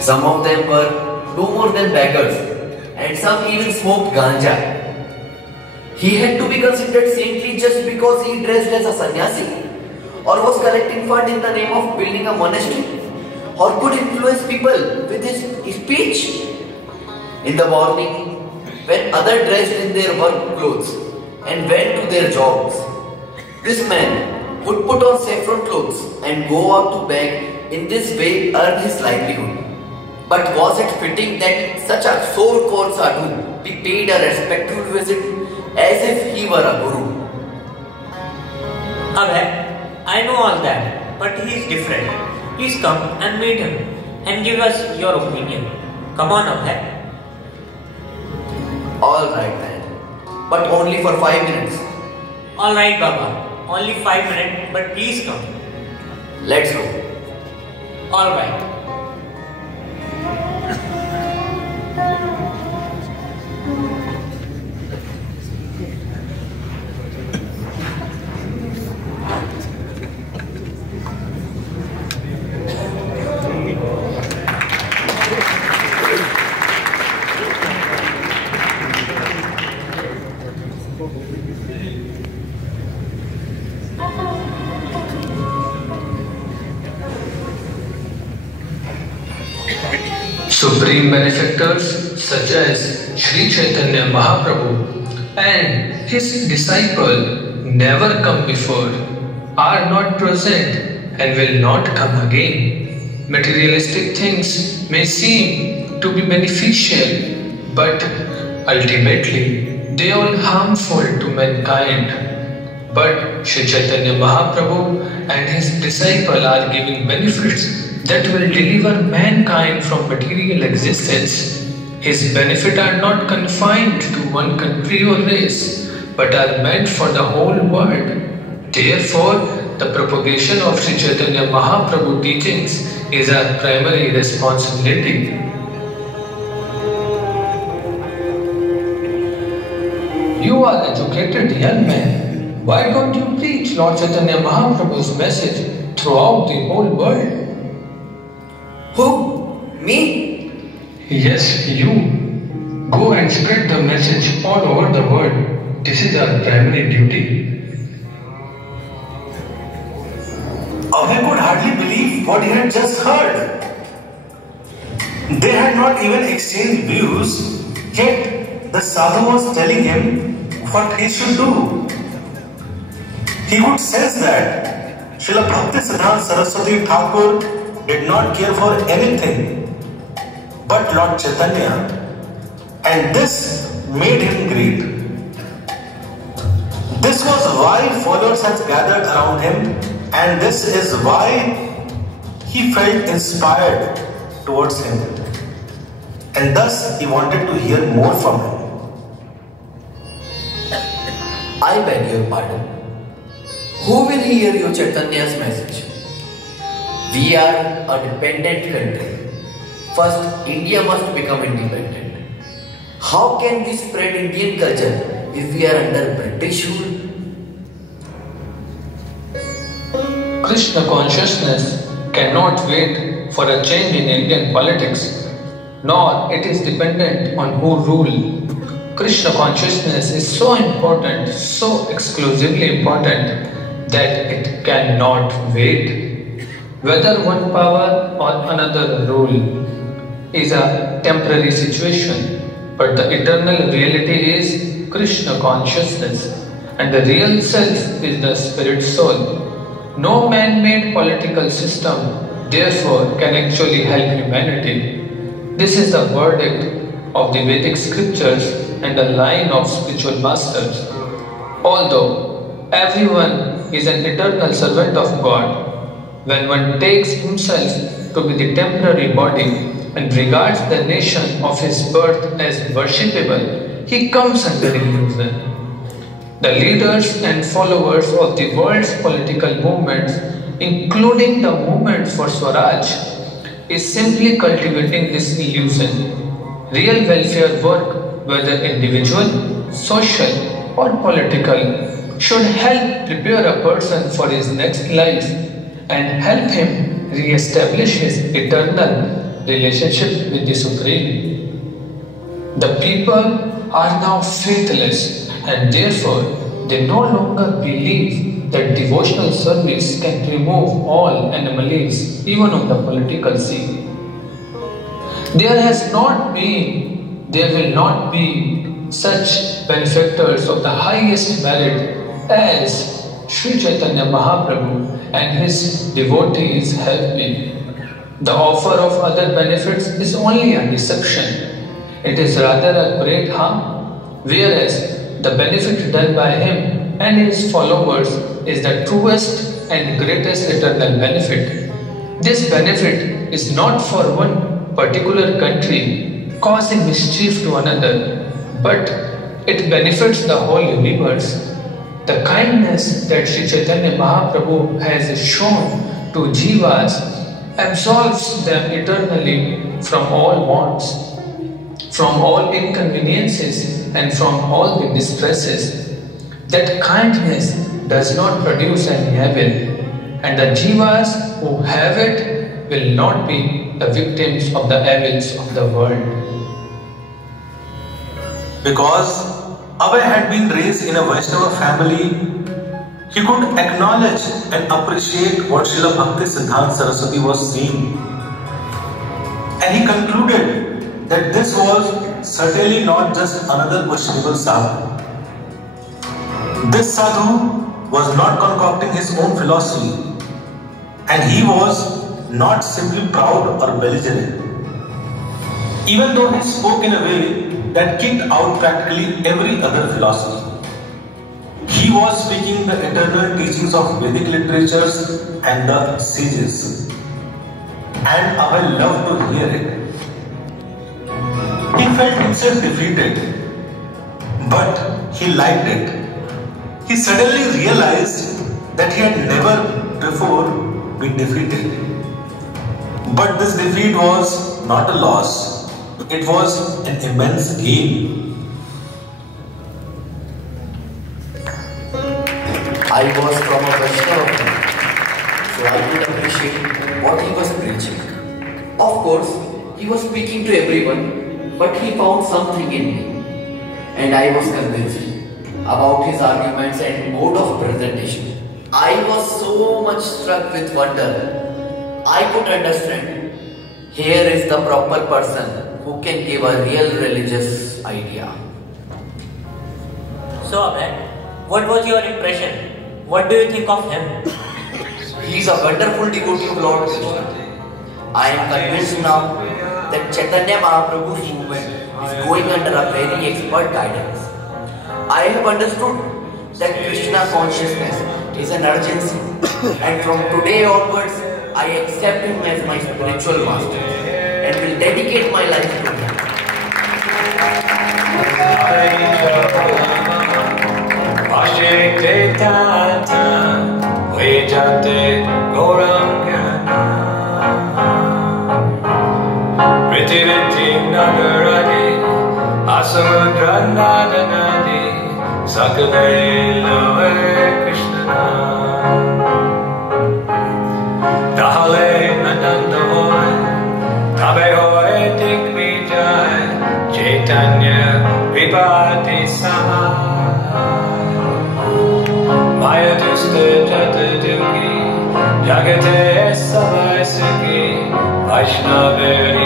Some of them were no more than beggars, and some even smoked ganja. He had to be considered saintly just because he dressed as a sannyasi, or was collecting fund in the name of building a monastery, or could influence people with his speech. In the morning, when others dressed in their work clothes and went to their jobs, this man would put on saffron clothes and go out to beg, in this way earn his livelihood. But was it fitting that such a so-called sadhu be paid a respectful visit as if he were a guru? Abhay, I know all that, but he is different. Please come and meet him and give us your opinion. Come on, Abhay. Alright then, but only for 5 minutes. Alright, Baba. Only 5 minutes, but please come. Let's go. Alright. Supreme benefactors such as Sri Chaitanya Mahaprabhu and his disciple never come before, are not present and will not come again. Materialistic things may seem to be beneficial, but ultimately they are harmful to mankind. But Sri Chaitanya Mahaprabhu and his disciple are giving benefits that will deliver mankind from material existence. His benefits are not confined to one country or race, but are meant for the whole world. Therefore, the propagation of Sri Chaitanya Mahaprabhu teachings is our primary responsibility. You are educated young man. Why don't you preach Lord Chaitanya Mahaprabhu's message throughout the whole world? Who? Me? Yes, you. Go and spread the message all over the world. This is our primary duty. Abhay could hardly believe what he had just heard. They had not even exchanged views, yet the sadhu was telling him what he should do. He could sense that Srila Bhaktisiddhanta Saraswati Thakur did not care for anything but Lord Chaitanya, and this made him great. This was why followers had gathered around him, and this is why he felt inspired towards him, and thus he wanted to hear more from him. I beg your pardon. Who will hear your Chaitanya's message? We are a dependent country. First, India must become independent. How can we spread Indian culture if we are under British rule? Krishna consciousness cannot wait for a change in Indian politics, nor it is dependent on who rule. Krishna consciousness is so important, so exclusively important, that it cannot wait. Whether one power or another rule is a temporary situation, but the eternal reality is Krishna consciousness, and the real self is the spirit soul. No man-made political system, therefore, can actually help humanity. This is the verdict of the Vedic scriptures and the line of spiritual masters. Although everyone is an eternal servant of God, when one takes himself to be the temporary body and regards the nation of his birth as worshipable, he comes under illusion. The leaders and followers of the world's political movements, including the movement for Swaraj, is simply cultivating this illusion. Real welfare work, whether individual, social or political, should help prepare a person for his next life and help him re-establish his eternal relationship with the Supreme. The people are now faithless and therefore they no longer believe that devotional service can remove all anomalies even on the political scene. There will not be such benefactors of the highest merit as Sri Chaitanya Mahaprabhu and his devotees have been. The offer of other benefits is only a deception. It is rather a great harm, whereas the benefit done by him and his followers is the truest and greatest eternal benefit. This benefit is not for one particular country causing mischief to another, but it benefits the whole universe. The kindness that Sri Chaitanya Mahaprabhu has shown to jivas absolves them eternally from all wants, from all inconveniences and from all the distresses. That kindness does not produce any evil, and the jivas who have it will not be the victims of the evils of the world. Because Abhay had been raised in a Vaishnava family, he could acknowledge and appreciate what Srila Bhakti Siddhanta Saraswati was saying. And he concluded that this was certainly not just another questionable sadhu. This sadhu was not concocting his own philosophy, and he was not simply proud or belligerent. Even though he spoke in a way that kicked out practically every other philosophy, he was speaking the eternal teachings of Vedic literatures and the sages. And I loved to hear it. He felt himself defeated, but he liked it. He suddenly realized that he had never before been defeated. But this defeat was not a loss, it was an immense gain. I was from a Vaishnava family, so I could appreciate what he was preaching. Of course, he was speaking to everyone, but he found something in me, and I was convinced about his arguments and mode of presentation. I was so much struck with wonder. I could understand. Here is the proper person who can give a real religious idea. So, Abhay, what was your impression? What do you think of him? He is a wonderful devotee of Lord Krishna. I am convinced now that Chaitanya Mahaprabhu's movement is going under a very expert guidance. I have understood that Krishna consciousness is an urgency, and from today onwards, I accept him as my spiritual master and will dedicate my life to him. Ashikte tata vejate gorangana Pritiviti nagaradi asamudranadhanadi Sakale loe Krishnana Tahale ananda hoy Tabe hoy dikvijay Chaitanya vipati saha Maya duste jata dungi, jagate savai sagi, Vaishnaveri